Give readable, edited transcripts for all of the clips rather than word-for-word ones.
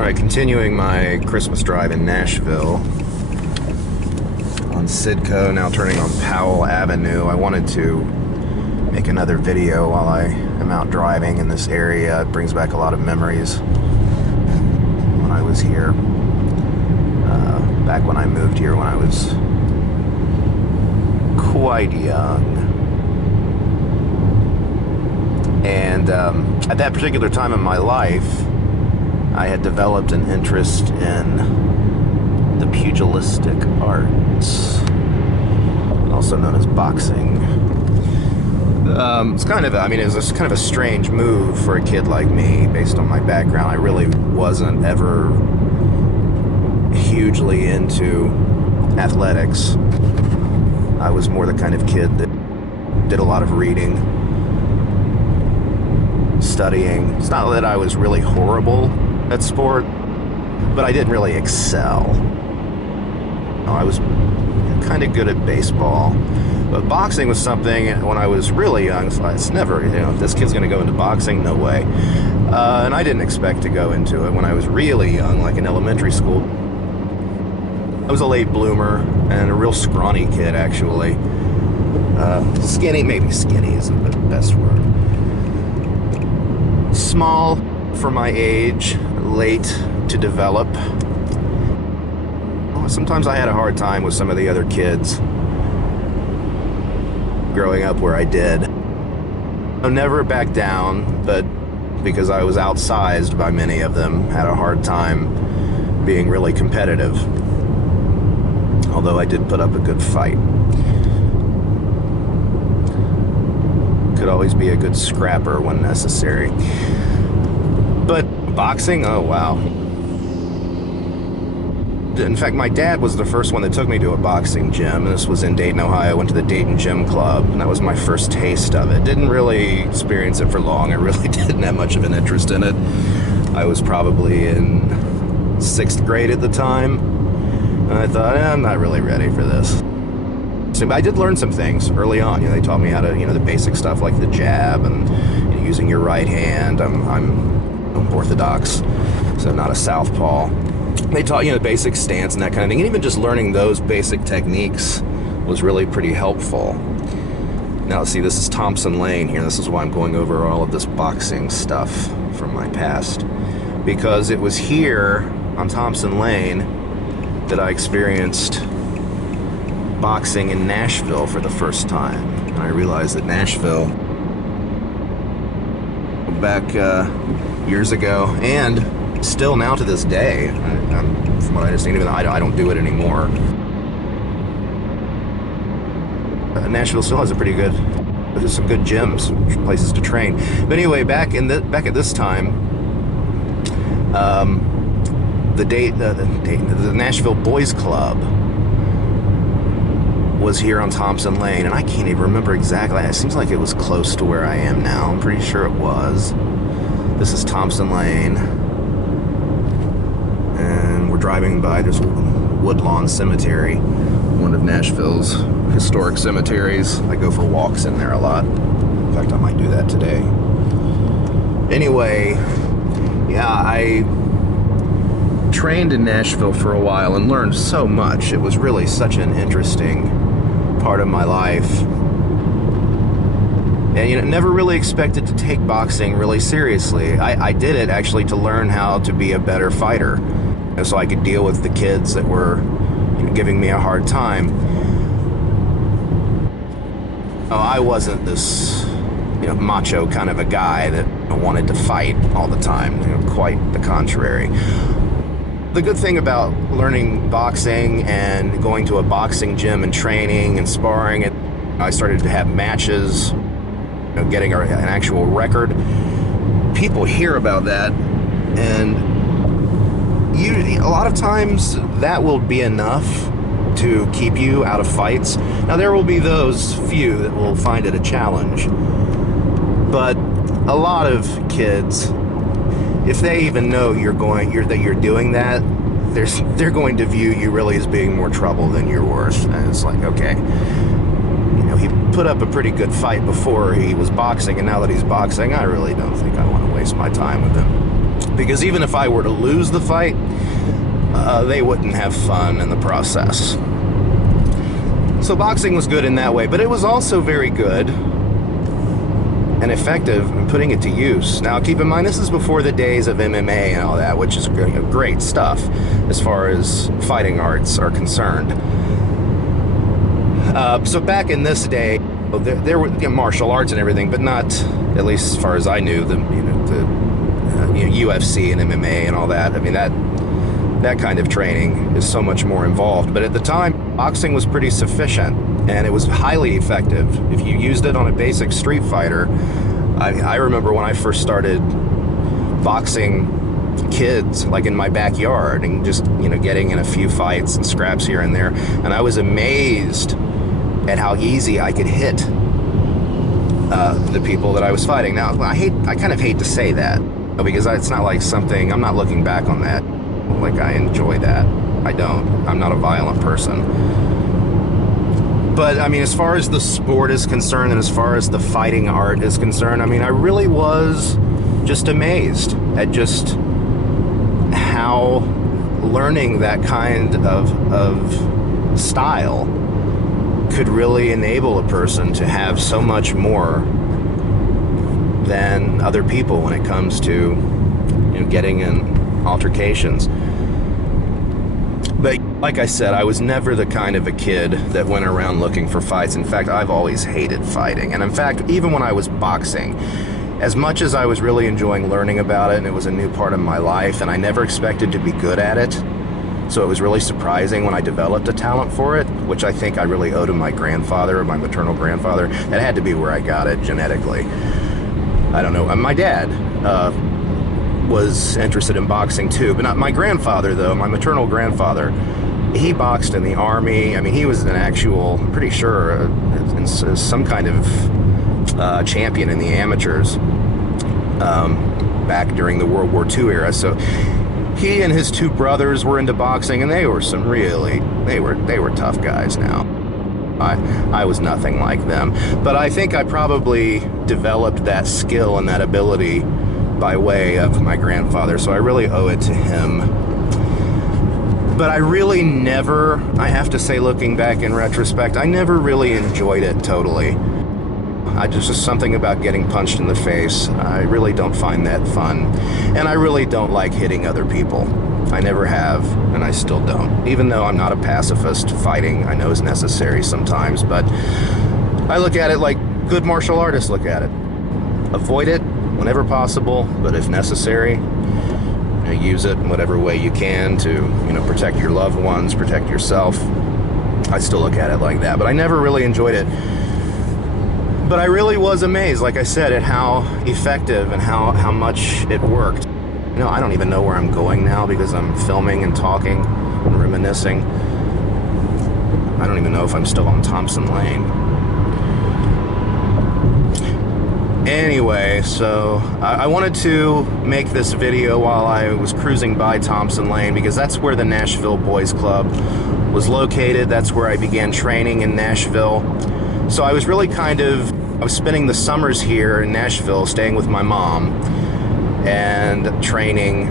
Alright, continuing my Christmas drive in Nashville on Sidco, now turning on Powell Avenue. I wanted to make another video while I am out driving in this area. It brings back a lot of memories when I was here. Back when I moved here when I was quite young. And at that particular time in my life, I had developed an interest in the pugilistic arts, also known as boxing. It's kind of, it was kind of a strange move for a kid like me, based on my background. I really wasn't ever hugely into athletics. I was more the kind of kid that did a lot of reading, studying. It's not that I was really horrible at sport, but I didn't really excel. I was kind of good at baseball, but boxing was something when I was really young. So it's never, this kid's going to go into boxing, no way. And I didn't expect to go into it when I was really young, like in elementary school. I was a late bloomer and a real scrawny kid, actually. Skinny, maybe skinny isn't the best word. Small for my age, late to develop. Sometimes I had a hard time with some of the other kids growing up where I did. I never backed down, but because I was outsized by many of them, had a hard time being really competitive. Although I did put up a good fight. Could always be a good scrapper when necessary. But boxing, oh wow. In fact, my dad was the first one that took me to a boxing gym. This was in Dayton, Ohio. I went to the Dayton Gym Club, and that was my first taste of it. Didn't really experience it for long. I really didn't have much of an interest in it. I was probably in 6th grade at the time, and I thought, I'm not really ready for this. So I did learn some things early on. They taught me how to, the basic stuff like the jab and using your right hand. I'm orthodox, so not a southpaw. They taught the basic stance and that kind of thing, and even just learning those basic techniques was really pretty helpful. Now, see, this is Thompson Lane here. This is why I'm going over all of this boxing stuff from my past, because it was here on Thompson Lane that I experienced boxing in Nashville for the first time. And I realized that Nashville, back years ago, and still now to this day, from what I understand, even though I don't do it anymore, Nashville still has there's some good gyms, places to train. But anyway, back at this time, the Nashville Boys Club was here on Thompson Lane, and I can't even remember exactly. It seems like it was close to where I am now. I'm pretty sure it was. This is Thompson Lane, and we're driving by this Woodlawn Cemetery, one of Nashville's historic cemeteries. I go for walks in there a lot. In fact, I might do that today. Anyway, yeah, I trained in Nashville for a while and learned so much. It was really such an interesting part of my life. And never really expected to take boxing really seriously. I did it actually to learn how to be a better fighter, so I could deal with the kids that were giving me a hard time. I wasn't this macho kind of a guy that wanted to fight all the time. Quite the contrary. The good thing about learning boxing and going to a boxing gym and training and sparring, I started to have matches, getting an actual record. People hear about that, and a lot of times that will be enough to keep you out of fights. Now, there will be those few that will find it a challenge, but a lot of kids, if they even know you're doing that, they're going to view you really as being more trouble than you're worth. And it's like, okay, he put up a pretty good fight before he was boxing, and now that he's boxing, I really don't think I want to waste my time with him. Because even if I were to lose the fight, they wouldn't have fun in the process. So boxing was good in that way, but it was also very good and effective in putting it to use. Now, keep in mind, this is before the days of MMA and all that, which is great stuff as far as fighting arts are concerned. So back in this day, there were martial arts and everything, but not, at least as far as I knew, the UFC and MMA and all that. I mean, that kind of training is so much more involved. But at the time, boxing was pretty sufficient, and it was highly effective. If you used it on a basic street fighter, I remember when I first started boxing kids, like in my backyard, and just, getting in a few fights and scraps here and there, and I was amazed at how easy I could hit the people that I was fighting. Now, I kind of hate to say that, because it's not like something, I'm not looking back on that like I enjoy that. I don't. I'm not a violent person. But, I mean, as far as the sport is concerned and as far as the fighting art is concerned, I mean, I really was just amazed at just how learning that kind of style could really enable a person to have so much more than other people when it comes to getting in altercations. But like I said, I was never the kind of a kid that went around looking for fights. In fact, I've always hated fighting. And in fact, even when I was boxing, as much as I was really enjoying learning about it, and it was a new part of my life, and I never expected to be good at it, so it was really surprising when I developed a talent for it, which I think I really owe to my grandfather, my maternal grandfather. That had to be where I got it genetically. I don't know. My dad was interested in boxing too, but not my grandfather, though. My maternal grandfather, he boxed in the Army. I mean, he was an actual, I'm pretty sure, some kind of champion in the amateurs back during the World War II era. So he and his two brothers were into boxing, and they were they were tough guys now. I was nothing like them, but I think I probably developed that skill and that ability by way of my grandfather, so I really owe it to him. But I really never, I have to say, looking back in retrospect, I never really enjoyed it totally. Just something about getting punched in the face. I really don't find that fun, and I really don't like hitting other people. I never have, and I still don't. Even though I'm not a pacifist, fighting I know is necessary sometimes, but I look at it like good martial artists look at it. Avoid it whenever possible, but if necessary, use it in whatever way you can to, protect your loved ones, protect yourself. I still look at it like that, but I never really enjoyed it. But I really was amazed, like I said, at how effective and how much it worked. I don't even know where I'm going now because I'm filming and talking and reminiscing. I don't even know if I'm still on Thompson Lane. Anyway, so I wanted to make this video while I was cruising by Thompson Lane because that's where the Nashville Boys Club was located. That's where I began training in Nashville. So I was really I was spending the summers here in Nashville, staying with my mom and training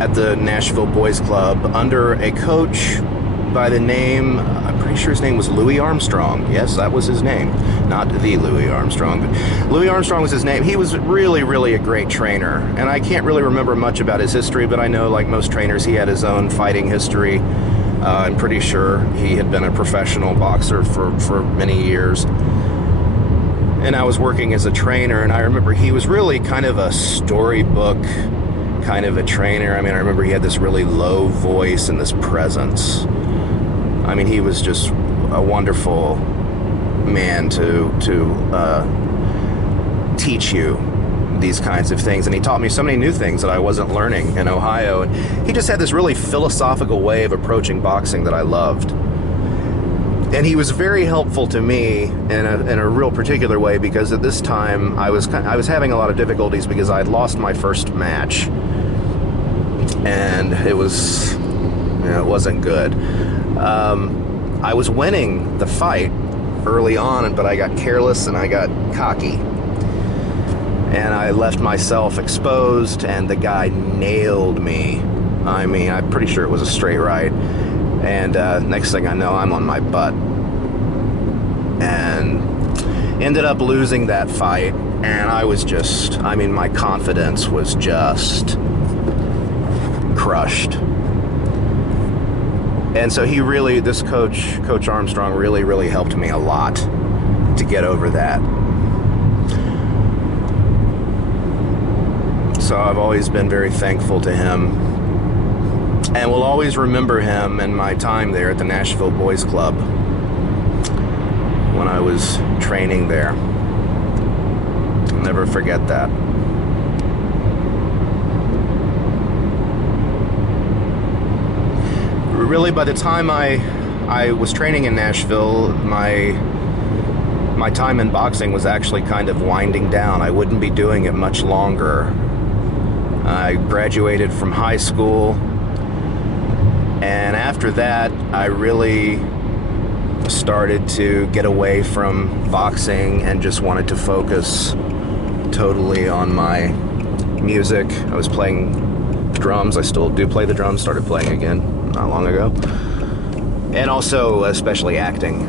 at the Nashville Boys Club under a coach by the name, I'm pretty sure his name was Louis Armstrong. Yes, that was his name. Not the Louis Armstrong, but Louis Armstrong was his name. He was really, really a great trainer, and I can't really remember much about his history, but I know, like most trainers, he had his own fighting history. I'm pretty sure he had been a professional boxer for many years. And I was working as a trainer, and I remember he was really kind of a storybook kind of a trainer. I mean, I remember he had this really low voice and this presence. I mean, he was just a wonderful man to teach you these kinds of things, and he taught me so many new things that I wasn't learning in Ohio, and he just had this really philosophical way of approaching boxing that I loved. And he was very helpful to me in a real particular way, because at this time I was having a lot of difficulties because I had lost my first match, and it wasn't good. I was winning the fight early on, but I got careless and I got cocky. and I left myself exposed, and the guy nailed me. I mean, I'm pretty sure it was a straight right. And next thing I know, I'm on my butt. And ended up losing that fight. And I was just, I mean, my confidence was just crushed. And so he really, this Coach Armstrong really helped me a lot to get over that. So I've always been very thankful to him, and will always remember him and my time there at the Nashville Boys Club when I was training there. I'll never forget that. Really, by the time I was training in Nashville, my time in boxing was actually kind of winding down. I wouldn't be doing it much longer. I graduated from high school, and after that, I really started to get away from boxing and just wanted to focus totally on my music. I was playing drums. I still do play the drums, started playing again not long ago. And also, especially acting.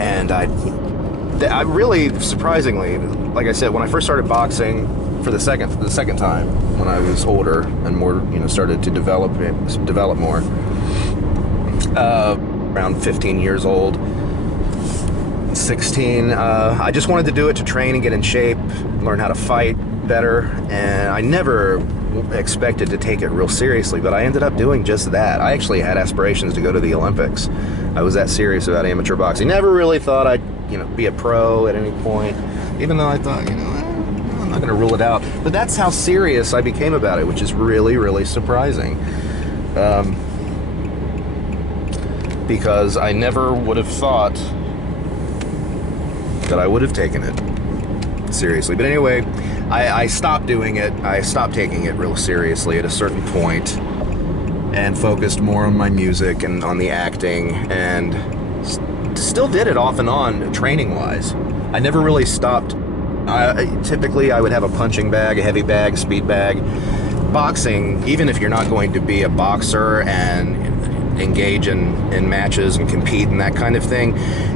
And I really, surprisingly, like I said, when I first started boxing for the second time, when I was older and more, started to develop more, around 15 years old, 16, I just wanted to do it to train and get in shape, learn how to fight better, and I never expected to take it real seriously, but I ended up doing just that. I actually had aspirations to go to the Olympics. I was that serious about amateur boxing. Never really thought I'd, be a pro at any point, even though I thought, I'm not going to rule it out. But that's how serious I became about it, which is really surprising. Because I never would have thought that I would have taken it seriously. But anyway, I stopped doing it. I stopped taking it real seriously at a certain point and focused more on my music and on the acting, and still did it off and on training-wise. I never really stopped. Typically, I would have a punching bag, a heavy bag, a speed bag. Boxing, even if you're not going to be a boxer and engage in matches and compete and that kind of thing,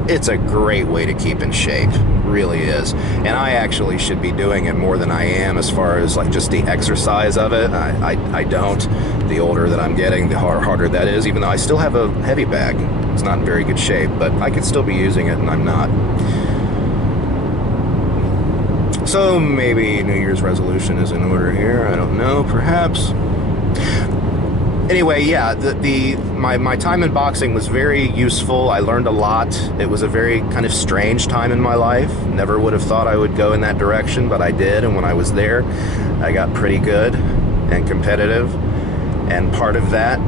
it's a great way to keep in shape. Really is. And I actually should be doing it more than I am, as far as like just the exercise of it. I don't. The older that I'm getting, the harder that is, even though I still have a heavy bag. It's not in very good shape, but I could still be using it, and I'm not. So maybe New Year's resolution is in order here. I don't know, perhaps. Anyway, yeah, my time in boxing was very useful. I learned a lot. It was a very kind of strange time in my life. Never would have thought I would go in that direction, but I did. And when I was there, I got pretty good and competitive. And part of that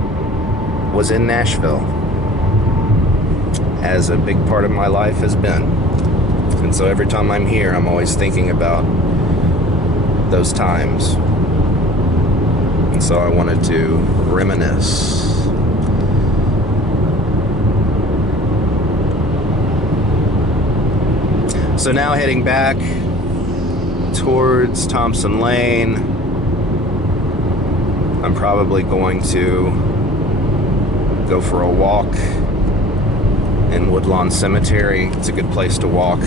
was in Nashville, as a big part of my life has been. And so every time I'm here, I'm always thinking about those times. And so I wanted to reminisce. So now heading back towards Thompson Lane, I'm probably going to go for a walk in Woodlawn Cemetery. It's a good place to walk.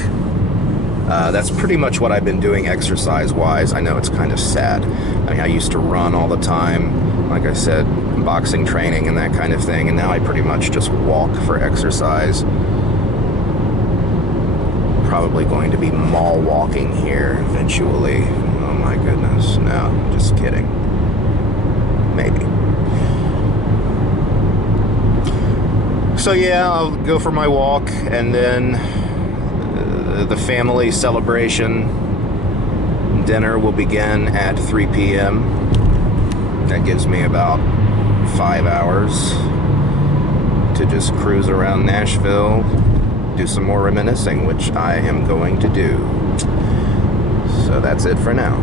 That's pretty much what I've been doing exercise-wise. I know it's kind of sad. I mean, I used to run all the time, like I said, boxing training and that kind of thing, and now I pretty much just walk for exercise. Probably going to be mall walking here eventually. Oh my goodness, no, just kidding. Maybe. So yeah, I'll go for my walk, and then the family celebration dinner will begin at 3 p.m. That gives me about 5 hours to just cruise around Nashville, do some more reminiscing, which I am going to do. So that's it for now.